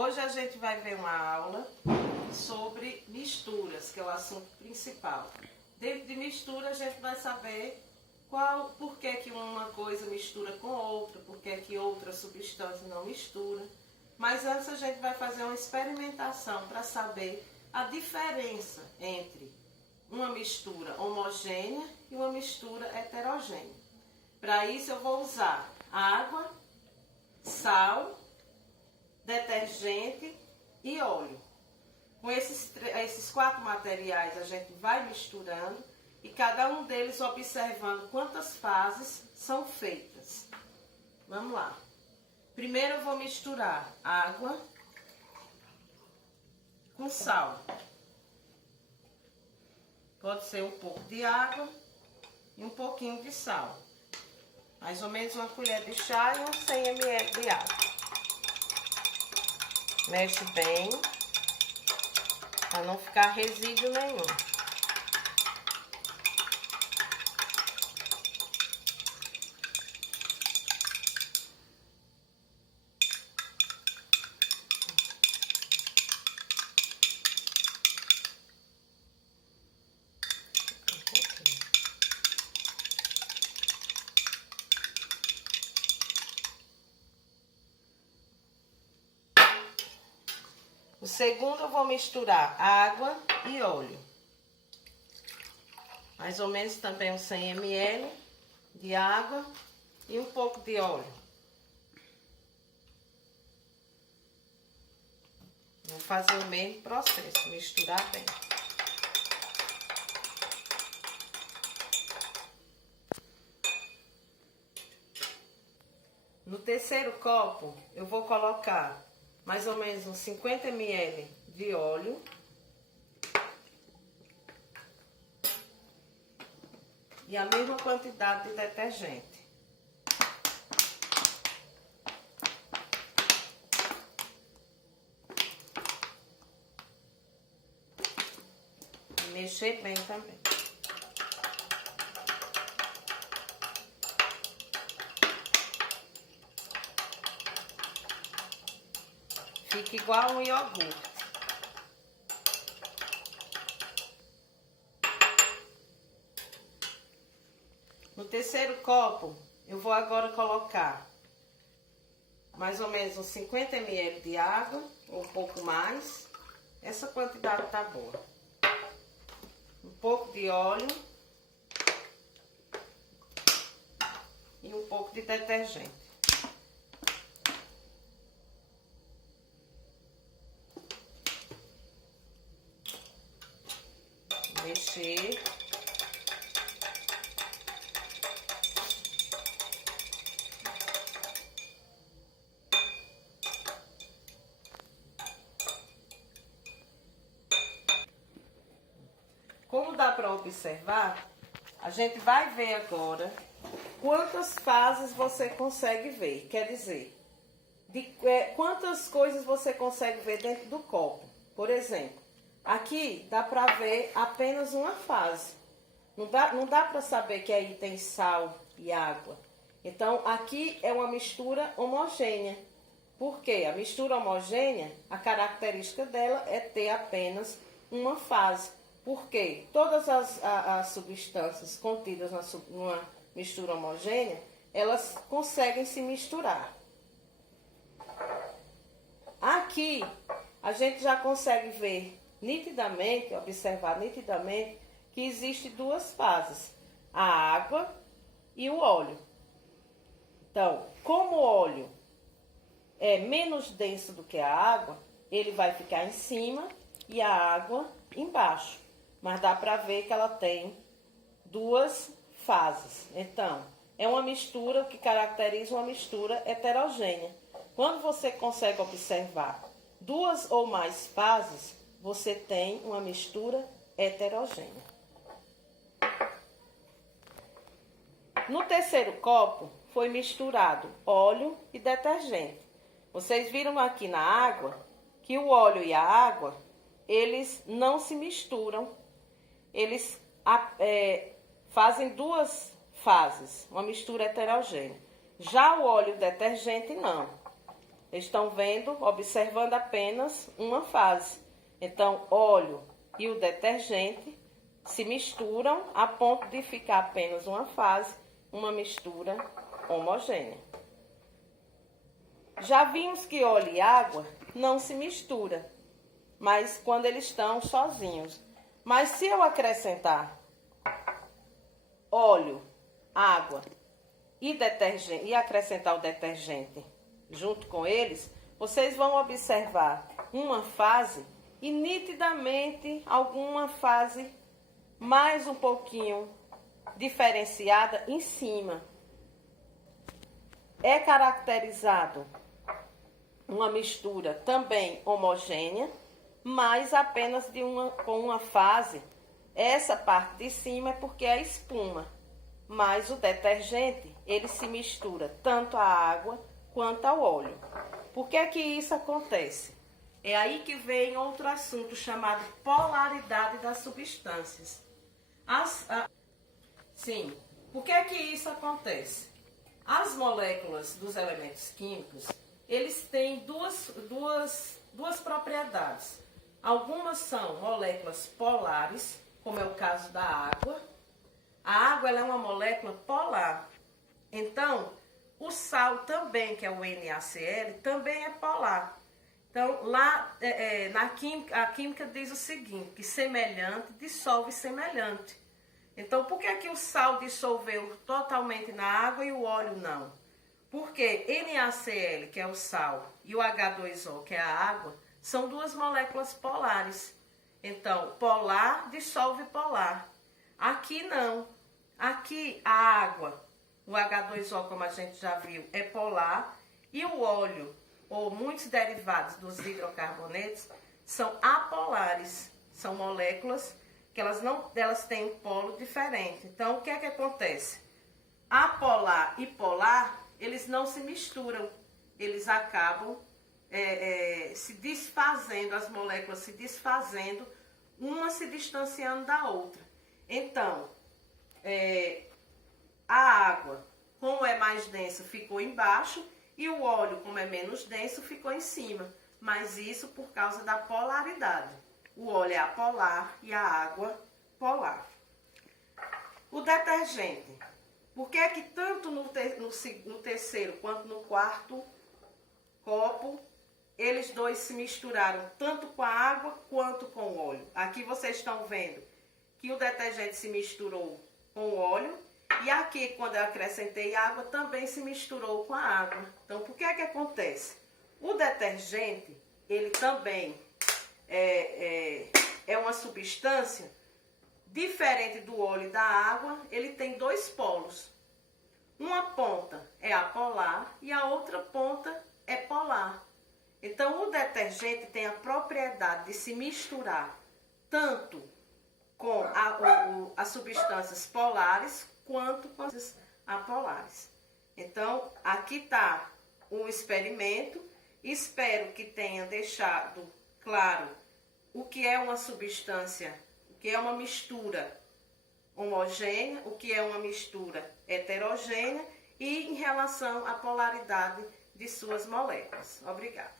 Hoje a gente vai ver uma aula sobre misturas, que é o assunto principal. Dentro de mistura a gente vai saber por que uma coisa mistura com outra, por que outra substância não mistura. Mas antes a gente vai fazer uma experimentação para saber a diferença entre uma mistura homogênea e uma mistura heterogênea. Para isso eu vou usar água, sal, detergente e óleo. Com esses 4 materiais a gente vai misturando e cada um deles observando quantas fases são feitas. Vamos lá. Primeiro eu vou misturar água com sal. Pode ser um pouco de água e um pouquinho de sal. Mais ou menos uma colher de chá e uns 100 ml de água. Mexe bem, para não ficar resíduo nenhum. O segundo eu vou misturar água e óleo. Mais ou menos também uns 100 ml de água e um pouco de óleo. Vou fazer o mesmo processo, misturar bem. No terceiro copo eu vou colocar mais ou menos uns 50 ml de óleo. E a mesma quantidade de detergente. E mexer bem também. Fica igual um iogurte. No terceiro copo, eu vou agora colocar mais ou menos uns 50 ml de água, ou um pouco mais. Essa quantidade tá boa. Um pouco de óleo e um pouco de detergente. Mexer. Como dá para observar, a gente vai ver agora quantas fases você consegue ver. Quer dizer, quantas coisas você consegue ver dentro do copo. Por exemplo, aqui dá para ver apenas uma fase. Não dá para saber que aí tem sal e água. Então, aqui é uma mistura homogênea. Por quê? A mistura homogênea, a característica dela é ter apenas uma fase. Porque todas as substâncias contidas numa mistura homogênea, elas conseguem se misturar. Aqui, a gente já consegue ver nitidamente, observar nitidamente, que existem 2 fases, a água e o óleo. Então, como o óleo é menos denso do que a água, ele vai ficar em cima e a água embaixo. Mas dá para ver que ela tem 2 fases. Então, é uma mistura que caracteriza uma mistura heterogênea. Quando você consegue observar 2 ou mais fases, você tem uma mistura heterogênea. No terceiro copo foi misturado óleo e detergente. Vocês viram aqui na água que o óleo e a água, eles não se misturam. Eles fazem 2 fases, uma mistura heterogênea. Já o óleo detergente não. Estão vendo, observando apenas uma fase. Então, óleo e o detergente se misturam a ponto de ficar apenas uma fase, uma mistura homogênea. Já vimos que óleo e água não se misturam, mas quando eles estão sozinhos. Mas se eu acrescentar óleo, água e detergente e acrescentar o detergente junto com eles, vocês vão observar uma fase e nitidamente alguma fase mais um pouquinho diferenciada em cima. É caracterizado uma mistura também homogênea, mas apenas com uma fase. Essa parte de cima é porque é espuma, mas o detergente ele se mistura tanto à água quanto ao óleo. Por que que isso acontece? É aí que vem outro assunto chamado polaridade das substâncias. Sim, por que que isso acontece? As moléculas dos elementos químicos, eles têm duas propriedades. Algumas são moléculas polares, como é o caso da água. A água ela é uma molécula polar. Então, o sal também, que é o NaCl, também é polar. Então, lá na química, a química diz o seguinte, que semelhante dissolve semelhante. Então, por que que o sal dissolveu totalmente na água e o óleo não? Porque NaCl, que é o sal, e o H2O, que é a água, são duas moléculas polares. Então, polar dissolve polar. Aqui não. Aqui a água, o H2O, como a gente já viu, é polar. E o óleo, ou muitos derivados dos hidrocarbonetos, são apolares. São moléculas que elas têm um polo diferente. Então, o que é que acontece? Apolar e polar, eles não se misturam. Eles acabam se desfazendo, as moléculas se desfazendo, uma se distanciando da outra. Então, a água, como é mais densa, ficou embaixo, e o óleo, como é menos denso, ficou em cima. Mas isso por causa da polaridade. O óleo é apolar e a água polar. O detergente. Por que é que tanto no terceiro quanto no quarto copo, eles dois se misturaram tanto com a água quanto com o óleo? Aqui vocês estão vendo que o detergente se misturou com o óleo. E aqui, quando eu acrescentei água, também se misturou com a água. Então, por que é que acontece? O detergente, ele também é uma substância diferente do óleo e da água. Ele tem dois polos. Uma ponta é apolar e a outra ponta é polar. Então, o detergente tem a propriedade de se misturar tanto com as substâncias polares quanto com as apolares. Então, aqui está um experimento. Espero que tenha deixado claro o que é uma substância, o que é uma mistura homogênea, o que é uma mistura heterogênea e em relação à polaridade de suas moléculas. Obrigada.